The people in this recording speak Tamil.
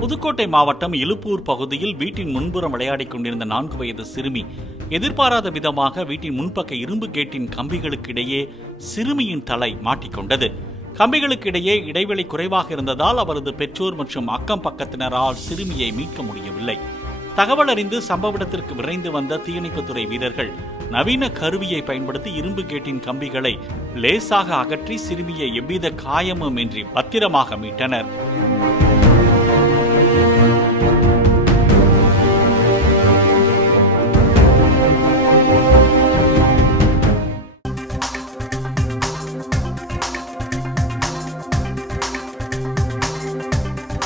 புதுக்கோட்டை மாவட்டம் இலுப்பூர் பகுதியில் வீட்டின் முன்புறம் விளையாடிக் கொண்டிருந்த 4 வயது சிறுமி எதிர்பாராத விதமாக வீட்டின் முன்பக்க இரும்பு கேட்டின் கம்பிகளுக்கிடையே சிறுமியின் தலை மாட்டிக்கொண்டது. கம்பிகளுக்கிடையே இடைவெளி குறைவாக இருந்ததால் அவரது பெற்றோர் மற்றும் அக்கம் பக்கத்தினரால் சிறுமியை மீட்க முடியவில்லை. தகவல் அறிந்து சம்பவ இடத்திற்கு விரைந்து வந்த தீயணைப்புத்துறை வீரர்கள் நவீன கருவியை பயன்படுத்தி இரும்பு கேட்டின் கம்பிகளை லேசாக அகற்றி சிறுமியை எவ்வித காயமுமின்றி பத்திரமாக மீட்டனர்.